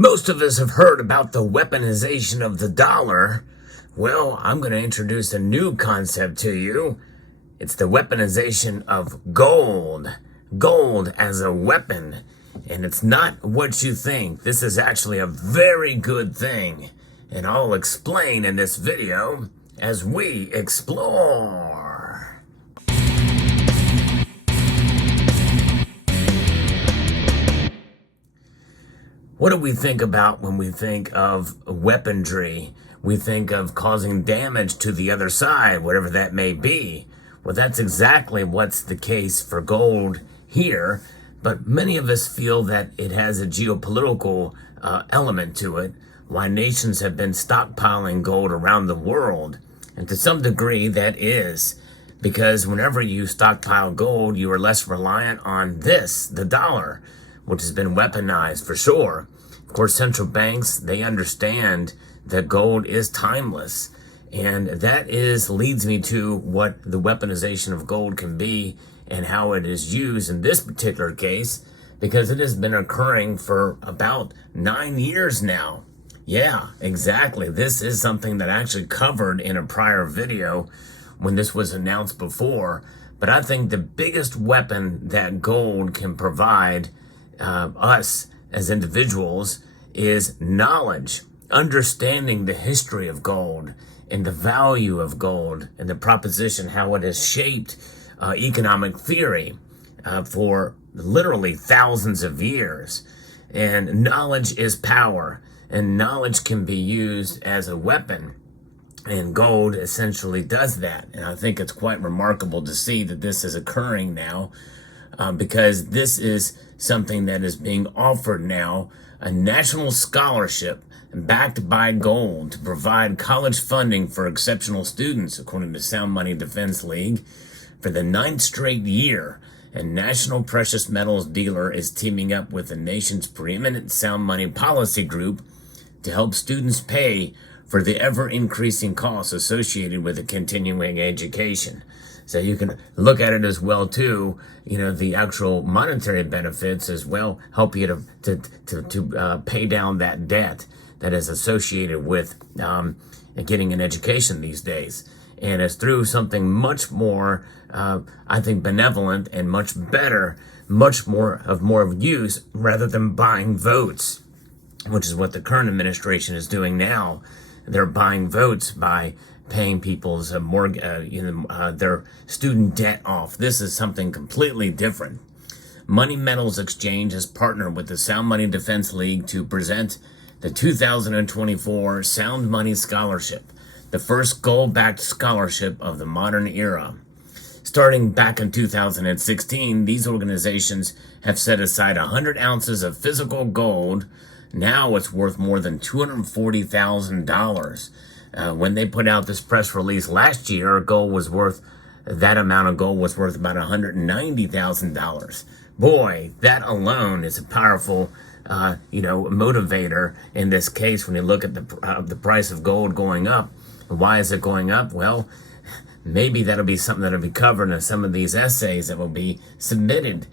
Most of us have heard about the weaponization of the dollar. Well, I'm going to introduce a new concept to you. It's the weaponization of gold. Gold as a weapon. And it's not what you think. This is actually a very good thing. And I'll explain in this video as we explore. What do we think about when we think of weaponry? We think of causing damage to the other side, whatever that may be. Well, that's exactly what's the case for gold here. But many of us feel that it has a geopolitical element to it, why nations have been stockpiling gold around the world. And to some degree, that is. Because whenever you stockpile gold, you are less reliant on the dollar, which has been weaponized for sure. Of course, central banks, they understand that gold is timeless. And that leads me to what the weaponization of gold can be and how it is used in this particular case, because it has been occurring for about 9 years now. Yeah, exactly. This is something that I actually covered in a prior video when this was announced before. But I think the biggest weapon that gold can provide us as individuals is knowledge, understanding the history of gold and the value of gold and the proposition, how it has shaped economic theory for literally thousands of years. And knowledge is power, and knowledge can be used as a weapon. And gold essentially does that. And I think it's quite remarkable to see that this is occurring now, because this is something that is being offered now, a national scholarship backed by gold to provide college funding for exceptional students, according to Sound Money Defense League, for the 9th straight year. A national precious metals dealer is teaming up with the nation's preeminent sound money policy group to help students pay for the ever-increasing costs associated with a continuing education. So you can look at it as well too, the actual monetary benefits as well help you to pay down that debt that is associated with getting an education these days. And it's through something much more, I think, benevolent and much better, much more of use rather than buying votes, which is what the current administration is doing now. They're buying votes by paying people's their student debt off. This is something completely different. Money Metals Exchange has partnered with the Sound Money Defense League to present the 2024 Sound Money Scholarship, the first gold-backed scholarship of the modern era. Starting back in 2016, these organizations have set aside 100 ounces of physical gold. Now it's worth more than $240,000. When they put out this press release last year, that amount of gold was worth about $190,000. Boy, that alone is a powerful, motivator in this case when you look at the price of gold going up. Why is it going up? Well, maybe that'll be something that'll be covered in some of these essays that will be submitted.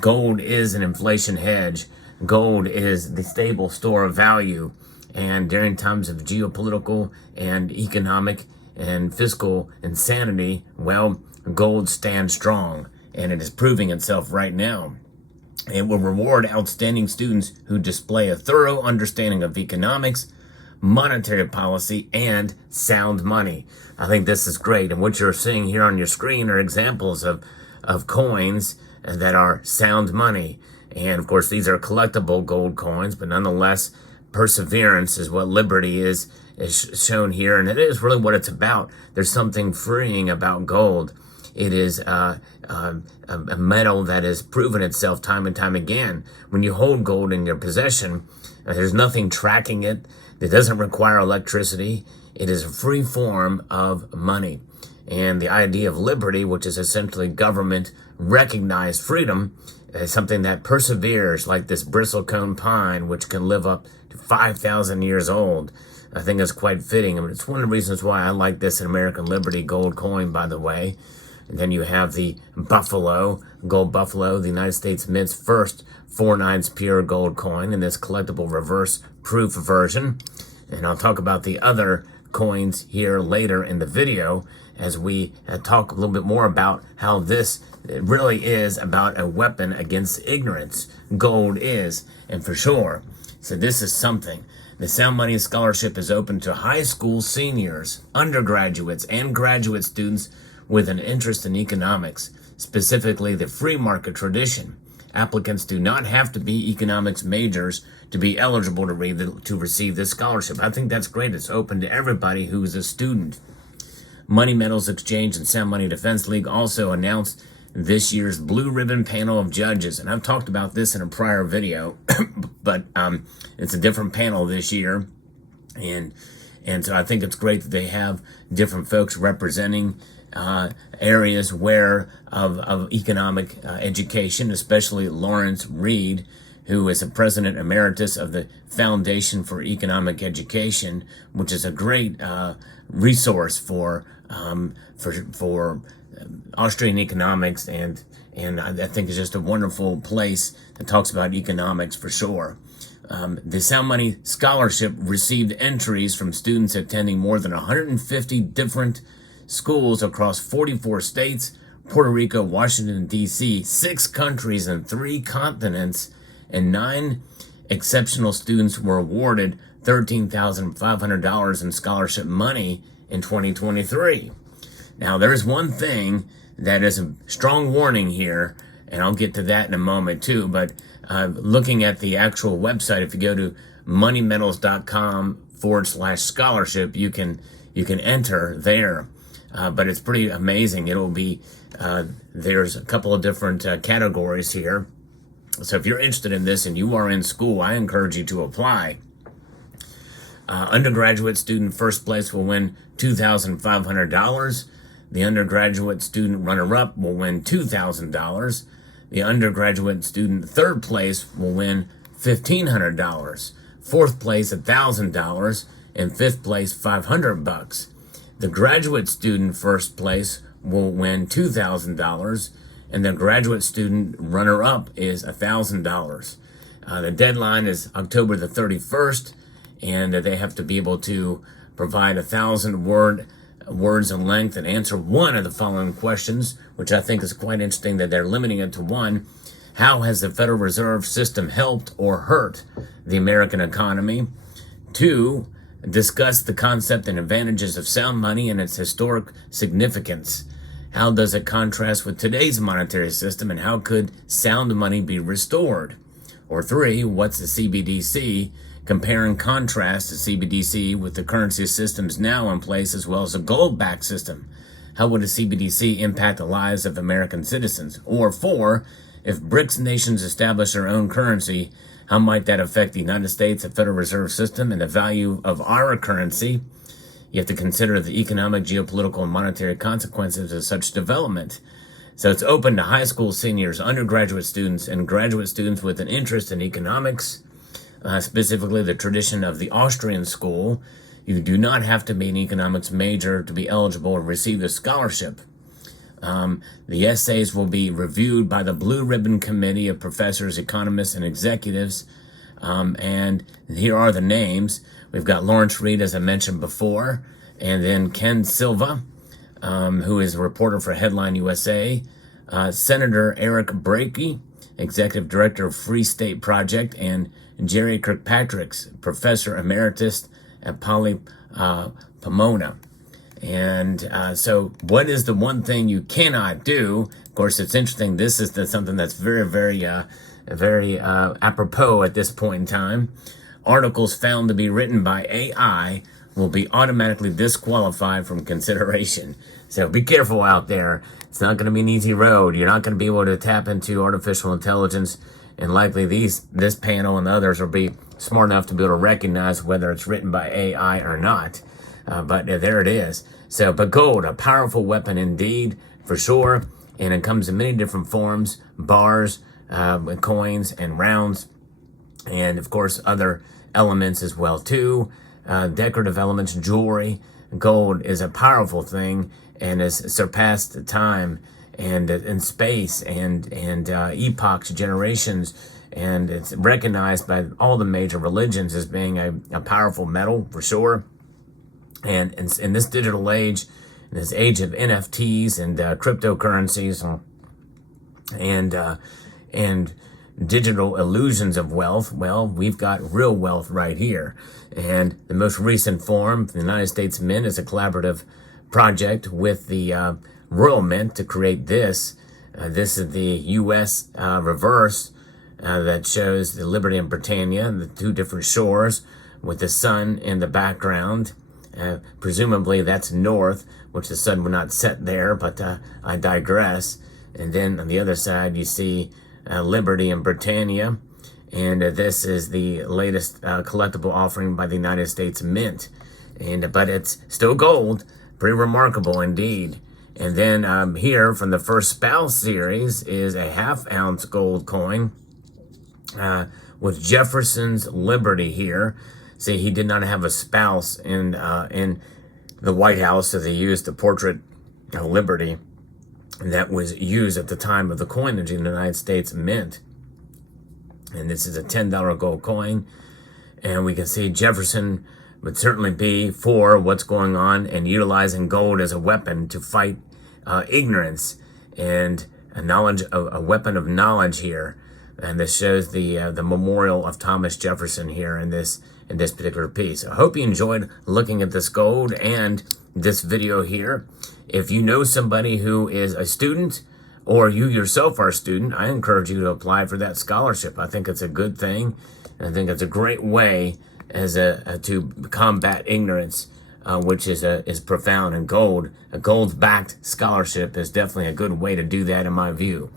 Gold is an inflation hedge. Gold is the stable store of value. And during times of geopolitical and economic and fiscal insanity, well, gold stands strong, and it is proving itself right now. It will reward outstanding students who display a thorough understanding of economics, monetary policy, and sound money. I think this is great. And what you're seeing here on your screen are examples of coins that are sound money. And of course, these are collectible gold coins, but nonetheless, perseverance is what liberty is shown here, and it is really what it's about. There's something freeing about gold. It is a metal that has proven itself time and time again. When you hold gold in your possession, there's nothing tracking it. It doesn't require electricity. It is a free form of money. And the idea of liberty, which is essentially government-recognized freedom, is something that perseveres, like this bristlecone pine, which can live up to 5,000 years old. I think it's quite fitting. I mean, it's one of the reasons why I like this American Liberty gold coin, by the way. And then you have the Buffalo, Gold Buffalo, the United States Mint's first 4/9 pure gold coin in this collectible reverse proof version. And I'll talk about the other coins here later in the video as we talk a little bit more about how this really is about a weapon against ignorance. Gold is, and for sure. So this is something. The Sound Money Scholarship is open to high school seniors, undergraduates, and graduate students with an interest in economics, specifically the free market tradition. Applicants do not have to be economics majors to be eligible to receive this scholarship. I think that's great. It's open to everybody who is a student. Money Metals Exchange and Sound Money Defense League also announced this year's blue ribbon panel of judges. And I've talked about this in a prior video, but it's a different panel this year. And so I think it's great that they have different folks representing areas of economic education, especially Lawrence Reed, who is a president emeritus of the Foundation for Economic Education, which is a great resource for Austrian economics, and I think it's just a wonderful place that talks about economics for sure. The Sound Money Scholarship received entries from students attending more than 150 different schools across 44 states, Puerto Rico, Washington, D.C., 6 countries and 3 continents, and 9 exceptional students were awarded $13,500 in scholarship money in 2023. Now, there's one thing that is a strong warning here, and I'll get to that in a moment too, but looking at the actual website, if you go to moneymetals.com/scholarship, you can enter there. But it's pretty amazing. It'll be, there's a couple of different categories here. So if you're interested in this and you are in school, I encourage you to apply. Undergraduate student first place will win $2,500. The undergraduate student runner-up will win $2,000. The undergraduate student third place will win $1,500. Fourth place, $1,000. And fifth place, $500. The graduate student first place will win $2,000, and the graduate student runner-up is $1,000. The deadline is October the 31st, and they have to be able to provide 1,000 words in length and answer one of the following questions, which I think is quite interesting that they're limiting it to one. How has the Federal Reserve System helped or hurt the American economy? 2, discuss the concept and advantages of sound money and its historic significance. How does it contrast with today's monetary system, and how could sound money be restored? Or 3, what's the CBDC? Compare and contrast the CBDC with the currency systems now in place, as well as a gold-backed system. How would a CBDC impact the lives of American citizens? Or 4, if BRICS nations establish their own currency, how might that affect the United States, the Federal Reserve System, and the value of our currency? You have to consider the economic, geopolitical, and monetary consequences of such development. So it's open to high school seniors, undergraduate students, and graduate students with an interest in economics, specifically the tradition of the Austrian school. You do not have to be an economics major to be eligible to receive the scholarship. The essays will be reviewed by the Blue Ribbon Committee of professors, economists, and executives. And here are the names. We've got Lawrence Reed, as I mentioned before, and then Ken Silva, who is a reporter for Headline USA, Senator Eric Brakey, Executive Director of Free State Project, and Jerry Kirkpatrick, Professor Emeritus at Pomona. And so what is the one thing you cannot do? Of course, it's interesting. This is something that's very apropos at this point in time. Articles found to be written by AI will be automatically disqualified from consideration. So be careful out there. It's not going to be an easy road. You're not going to be able to tap into artificial intelligence, and likely this panel and others will be smart enough to be able to recognize whether it's written by AI or not. But there it is. So, but gold, a powerful weapon indeed, for sure. And it comes in many different forms: bars, coins, and rounds, and of course other elements as well too. Decorative elements, jewelry. Gold is a powerful thing, and has surpassed the time and space and epochs, generations, and it's recognized by all the major religions as being a powerful metal for sure. And in this digital age, in this age of NFTs and cryptocurrencies and digital illusions of wealth, well, we've got real wealth right here. And the most recent form, the United States Mint, is a collaborative project with the Royal Mint to create this. This is the U.S. reverse that shows the Liberty and Britannia, the two different shores with the sun in the background. Presumably that's north, which the sun will not set there, but I digress. And then on the other side, you see Liberty and Britannia. And this is the latest collectible offering by the United States Mint. But it's still gold. Pretty remarkable indeed. And then here from the First Spouse series is a half-ounce gold coin with Jefferson's Liberty here. See, he did not have a spouse in the White House, so they used the portrait of Liberty that was used at the time of the coinage in the United States Mint. And this is a $10 gold coin. And we can see Jefferson would certainly be for what's going on and utilizing gold as a weapon to fight ignorance and a weapon of knowledge here. And this shows the memorial of Thomas Jefferson here in this particular piece. I hope you enjoyed looking at this gold and this video here. If you know somebody who is a student or you yourself are a student, I encourage you to apply for that scholarship. I think it's a good thing, and I think it's a great way as to combat ignorance, which is profound. And a gold-backed scholarship is definitely a good way to do that in my view.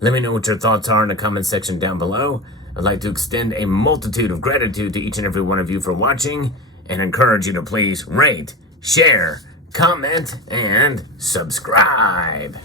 Let me know what your thoughts are in the comment section down below. I'd like to extend a multitude of gratitude to each and every one of you for watching and encourage you to please rate, share, comment, and subscribe.